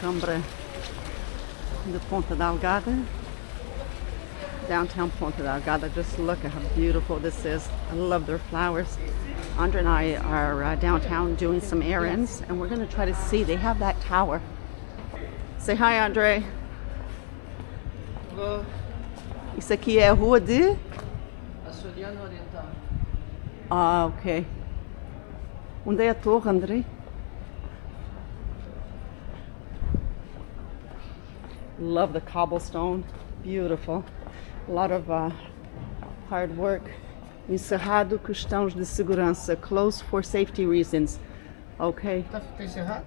Câmara de Ponta Delgada. Downtown Ponta Delgada. Just look at how beautiful this is. I love their flowers. Andre and I are downtown doing some errands, and we're going to try to see. They have that tower. Say hi, Andre. Hello. Isso aqui é a rua de... Açoriano Oriental. Ah, ok. Onde é a torre, André? Love the cobblestone. Beautiful. A lot of hard work. Encerrado, questões de segurança. Closed for safety reasons. Ok. Tá encerrado?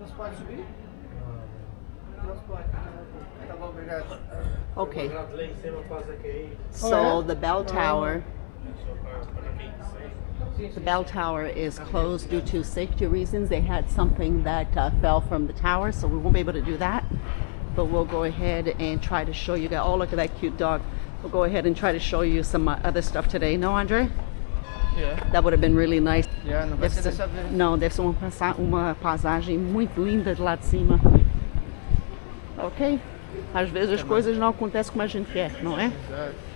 Nós pode subir? Nós pode. Tá bom, obrigado. Okay. Oh, So yeah? the bell tower. The bell tower is closed due to safety reasons. They had something that fell from the tower, so we won't be able to do that. But we'll go ahead and try to show you guys. Oh, look at that cute dog. We'll go ahead and try to show you some other stuff today. No, Andre? Yeah. That would have been really nice. Yeah, não vai ser dessa vez. Não, deve ser uma paisagem muito linda de lá de cima. Ok? Às vezes as coisas não acontecem como a gente quer, não é? Exato.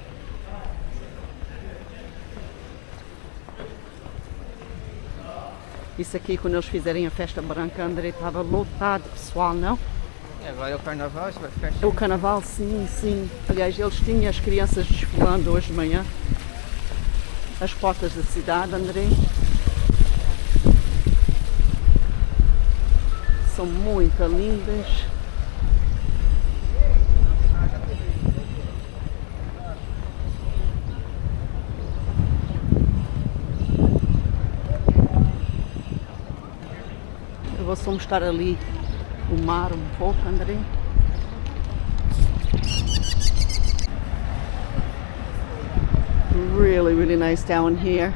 Isso aqui, quando eles fizerem a festa branca, André, estava lotado de pessoal, não? E agora é o carnaval, isso vai ficar cheio. É o carnaval, sim, sim. Aliás, eles tinham as crianças desfilando hoje de manhã. As portas da cidade, André. São muito lindas. Eu vou só mostrar ali o mar um pouco, André. Really, really nice down here.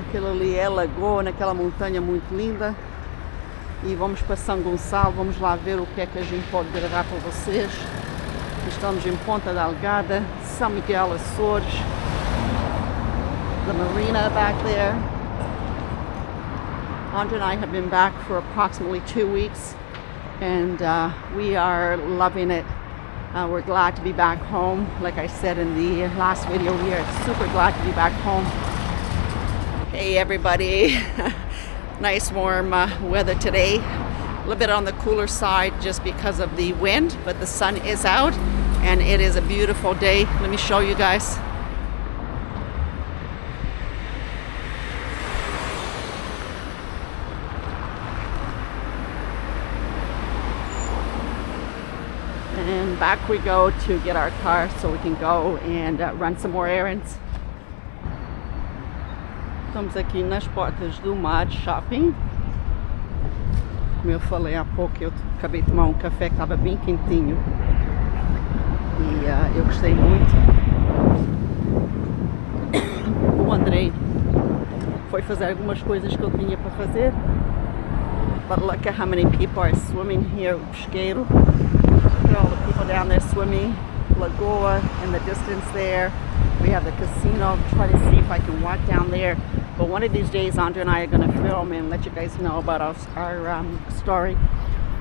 Aquilo ali é lagoa, naquela montanha muito linda. E vamos para São Gonçalo, vamos lá ver o que é que a gente pode gravar para vocês. Estamos em Ponta Delgada, São Miguel, Açores. The Marina back there. Andre and I have been back for approximately 2 weeks, and we are loving it. We're glad to be back home. Like I said in the last video, we are super glad to be back home. Hey everybody, nice warm weather today. A little bit on the cooler side just because of the wind, but the sun is out and it is a beautiful day. Let me show you guys. And back we go to get our car so we can go and run some more errands. Estamos aqui nas portas do Mar Shopping. Como eu falei há pouco, eu acabei de tomar um café que estava bem quentinho. E eu gostei muito. O Andrei foi fazer algumas coisas que eu tinha para fazer. But look at how many people are swimming here, o pesqueiro. Look at all the people down there swimming. Lagoa in the distance there. We have the casino. Try to see if I can walk down there. But one of these days, Andre and I are going to film and let you guys know about our story.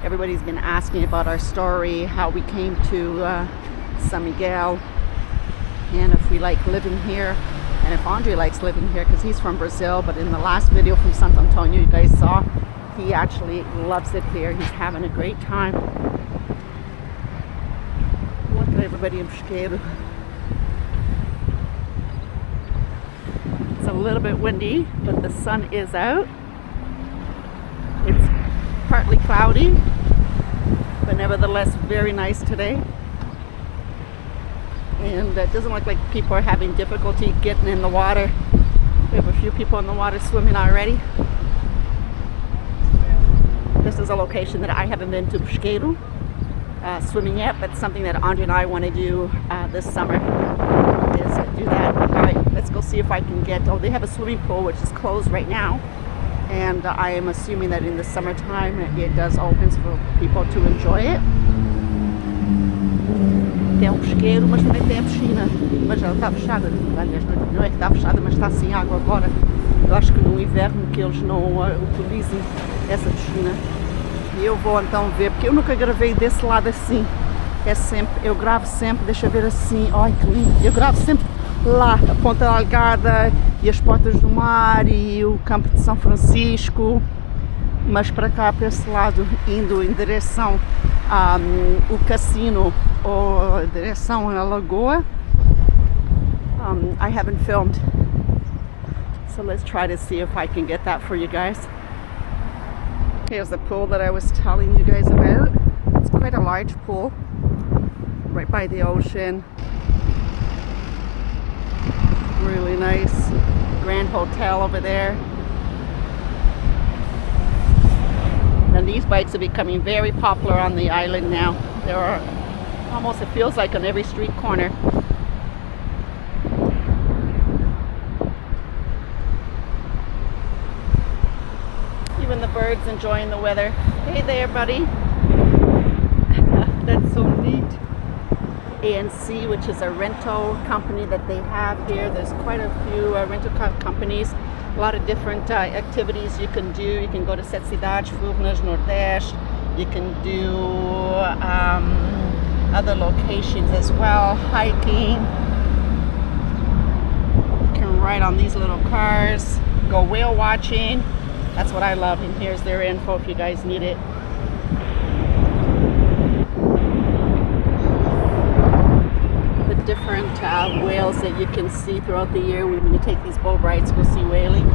Everybody's been asking about our story, how we came to São Miguel, and if we like living here, and if Andre likes living here, because he's from Brazil. But in the last video from Santo Antonio, you guys saw, he actually loves it here. He's having a great time. Look at everybody in Pesqueiro. It's a little bit windy, but the sun is out. It's partly cloudy, but nevertheless very nice today. And it doesn't look like people are having difficulty getting in the water. We have a few people in the water swimming already. This is a location that I haven't been to Pesqueiro swimming yet, but something that Andre and I want to do this summer is do that. All right, let's go see if I can get, oh, they have a swimming pool which is closed right now, and I am assuming that in the summertime it does open for people to enjoy it. é um pesqueiro, mas também tem a piscina. Mas ela está fechada. Aliás, não é que está fechada, mas está sem água agora. Eu acho que no inverno que eles não utilizem essa piscina. E eu vou então ver, porque eu nunca gravei desse lado assim. Eu gravo sempre, deixa eu ver assim, ai que lindo. Eu gravo sempre lá, a Ponta Delgada e as portas do mar e o campo de São Francisco. Mas para cá, para esse lado, indo em direção ao cassino ou em direção à lagoa, I haven't filmed. So let's try to see if I can get that for you guys. Here's the pool that I was telling you guys about. It's quite a large pool, right by the ocean. Really nice. Grand Hotel over there. And these bikes are becoming very popular on the island now. There are almost, it feels like, on every street corner. Even the birds enjoying the weather. Hey there, buddy. That's so neat. ANC, which is a rental company that they have here. There's quite a few rental companies. A lot of different activities you can do. You can go to Sete Cidades, Furnas, Nordeste. You can do other locations as well, hiking. You can ride on these little cars, go whale watching. That's what I love, and here's their info if you guys need it. The different whales that you can see throughout the year when you take these boat rides, go see whaling.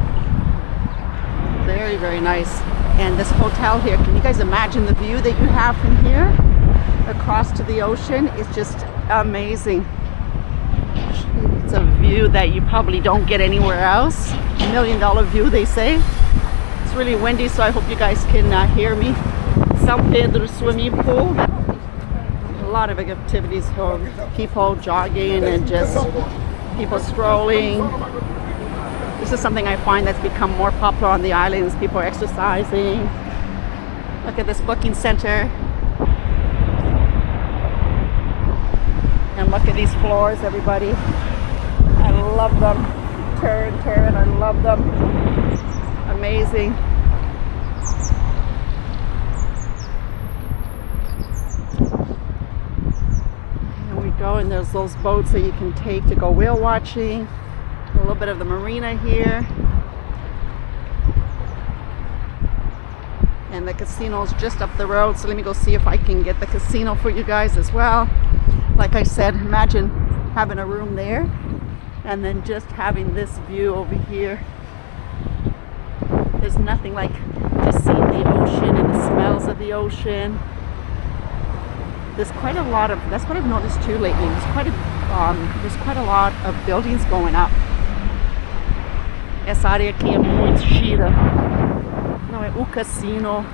Very, very nice. And this hotel here, can you guys imagine the view that you have from here across to the ocean? It's just amazing. It's a view that you probably don't get anywhere else. $1 million view, they say. It's really windy, so I hope you guys can hear me. São Pedro swimming pool. A lot of activities for people jogging and just people strolling. This is something I find that's become more popular on the islands. People are exercising. Look at this booking center. And look at these floors, everybody. I love them. Turn, I love them. Amazing. Here we go, and there's those boats that you can take to go whale watching. A little bit of the Marina here. And the casino's just up the road, so let me go see if I can get the casino for you guys as well. Like I said, imagine having a room there and then just having this view over here. There's nothing like just seeing the ocean and the smells of the ocean. There's quite a lot of, that's what I've noticed too lately, there's quite a lot of buildings going up. Essa área aqui é muito gira. Não, é o cassino,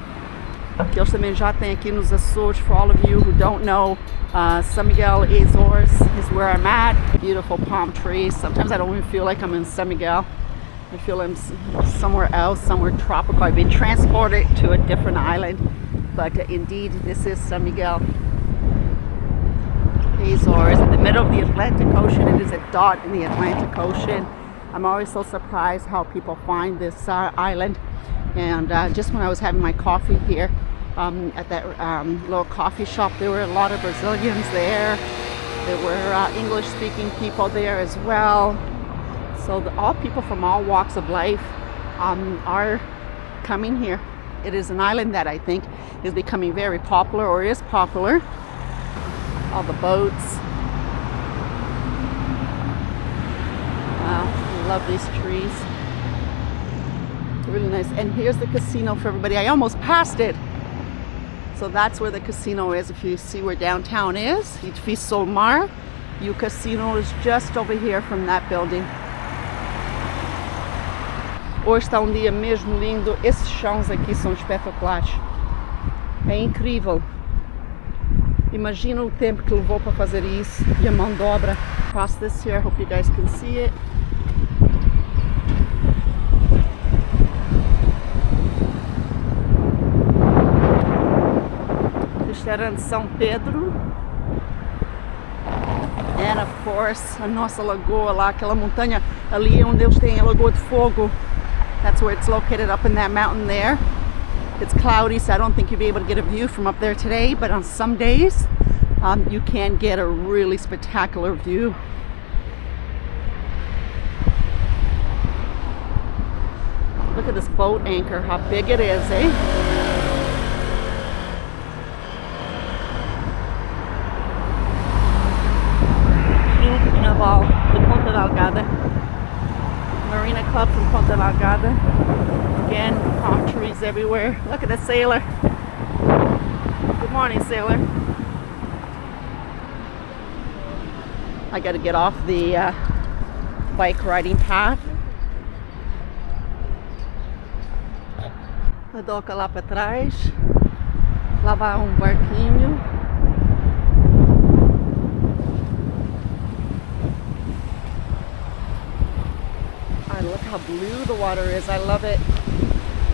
que eles também já têm aqui nos Açores. For all of you who don't know, São Miguel, Azores is where I'm at. Beautiful palm trees. Sometimes I don't even feel like I'm in São Miguel. I feel I'm somewhere else, somewhere tropical. I've been transported to a different island, but indeed this is São Miguel. Azores, in the middle of the Atlantic Ocean. It is a dot in the Atlantic Ocean. I'm always so surprised how people find this island. And just when I was having my coffee here at that little coffee shop, there were a lot of Brazilians there. There were English-speaking people there as well. So all people from all walks of life are coming here. It is an island that I think is becoming very popular, or is popular. All the boats. Wow, I love these trees. Really nice. And here's the casino for everybody. I almost passed it. So that's where the casino is. If you see where downtown is, Edifício Mar, your casino is just over here from that building. Hoje está dia mesmo lindo. Esses chãos aqui são espetaculares. É incrível. Imagina o tempo que levou para fazer isso e a mão de obra. Across this here, hope you guys can see it. Este era de São Pedro. And of course, a nossa lagoa lá, aquela montanha ali onde eles têm a Lagoa de Fogo. That's where it's located, up in that mountain there. It's cloudy, so I don't think you'll be able to get a view from up there today, but on some days you can get a really spectacular view. Look at this boat anchor, how big it is, eh? Of the Ponta Delgada, Marina Club from Ponta Delgada. Again, palm trees everywhere. Look at the sailor. Good morning, sailor. I got to get off the bike riding path. A doca lá para trás. Lá vai barquinho. Look how blue the water is. I love it.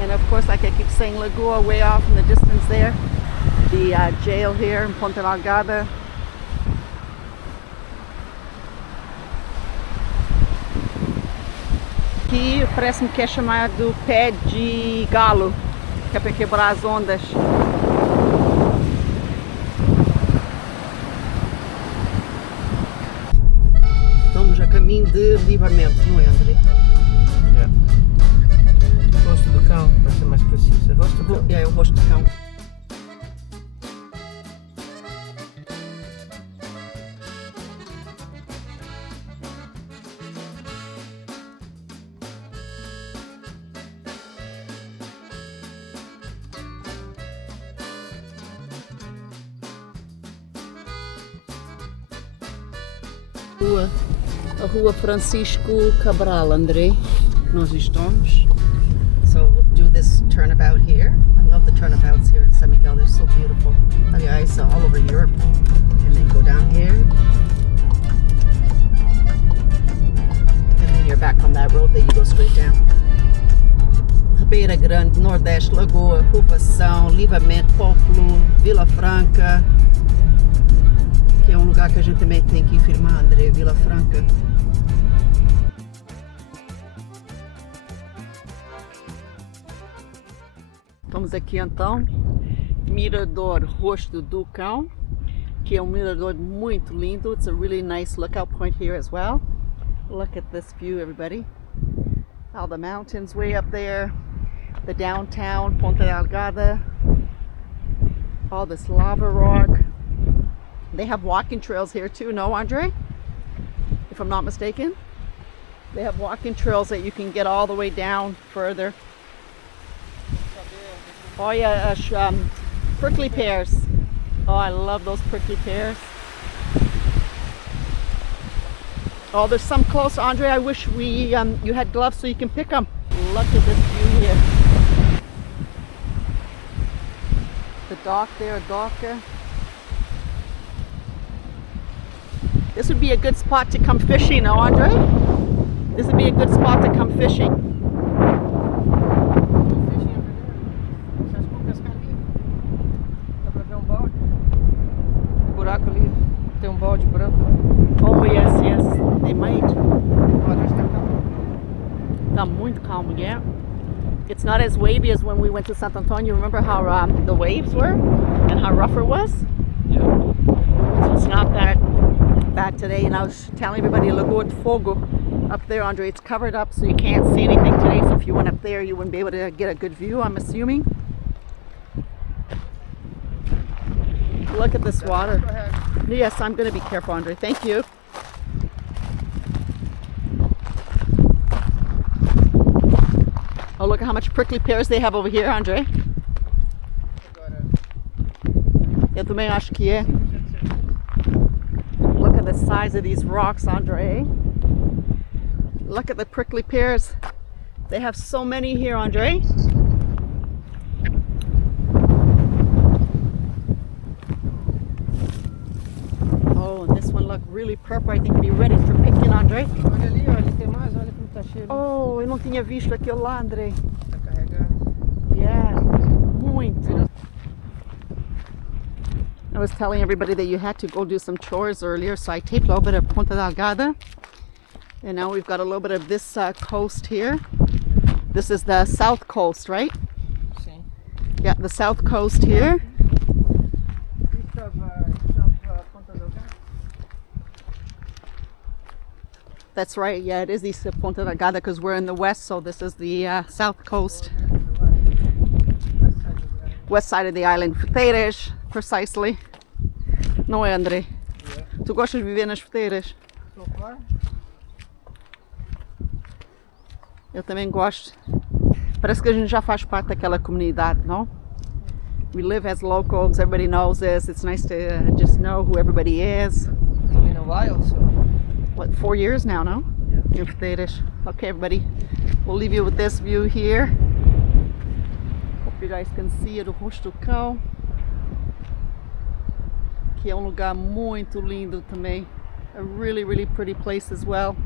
And of course, like I keep saying, Lagoa way off in the distance there. The jail here in Ponta Delgada. Aqui parece-me que é chamado pé de galo, que é para quebrar as ondas. Estamos a caminho de Livramento, não é, André? Rosto do cão, para ser mais preciso. Rosto do cão. É o rosto do cão. A rua Francisco Cabral, André, que nós estamos. So do this turnabout here. I love the turnabouts here in São Miguel. They're so beautiful. Aliás, all over Europe. And then go down here. And then you're back on that road that you go straight down. Ribeira Grande, Nordeste, Lagoa, Povoação, Livramento, Pópulo, Vila Franca. Que é um lugar que a gente também tem que ir firmar, André, Vila Franca. Estamos aqui então, Mirador Rosto do Cão, que é um mirador muito lindo. It's a really nice lookout point here as well. Look at this view, everybody. All the mountains way up there, the downtown Ponta Delgada, all this lava rock. They have walking trails here too, no, Andre? If I'm not mistaken. They have walking trails that you can get all the way down further. Oh yeah, prickly pears. Oh, I love those prickly pears. Oh, there's some close, Andre. I wish you had gloves so you can pick them. Look at this view here. The dock there, docker. This would be a good spot to come fishing, no, Andre? This would be a good spot to come fishing. Buraco ali, tem balde branco. Oh yes, yes, they might. Tá muito calmo, yeah. It's not as wavy as when we went to Santo Antonio. Remember how the waves were and how rough it was? Yeah. So it's not that bad today. And I was telling everybody, Lagoa de Fogo up there, Andre, it's covered up so you can't see anything today. So if you went up there, you wouldn't be able to get a good view, I'm assuming. Look at this water. Yes, I'm going to be careful, Andre. Thank you. Oh, look at how much prickly pears they have over here, Andre. Eu também acho que é. Look at the size of these rocks, Andre. Look at the prickly pears. They have so many here, Andre. Oh, and this one look really purple. I think be ready for picking, Andre. Olha ali, olha, tem mais, olha como tá cheio. Oh, eu não tinha visto aquilo lá, Andre. Tá carregado. Yeah, muito. I was telling everybody that you had to go do some chores earlier, so I taped a little bit of Ponta Delgada. And now we've got a little bit of this coast here. This is the south coast, right? Sim. Yeah, the south coast here. East of Ponta Delgada. That's right, yeah, it is east of Ponta Delgada because we're in the west, so this is the south coast. West side of the island. Foteiras, precisely. Não é, André? Yeah. Tu gostas de viver nas foteiras? So far, Eu também gosto. Parece que a gente já faz parte daquela comunidade, não? We live as locals, everybody knows us. It's nice to just know who everybody is. in a while, so. What, 4 years now, no? Yeah. In Foteiras. Okay, everybody. We'll leave you with this view here. Hope you guys can see it, o rosto do cão. Que é lugar muito lindo também. A really, really pretty place as well.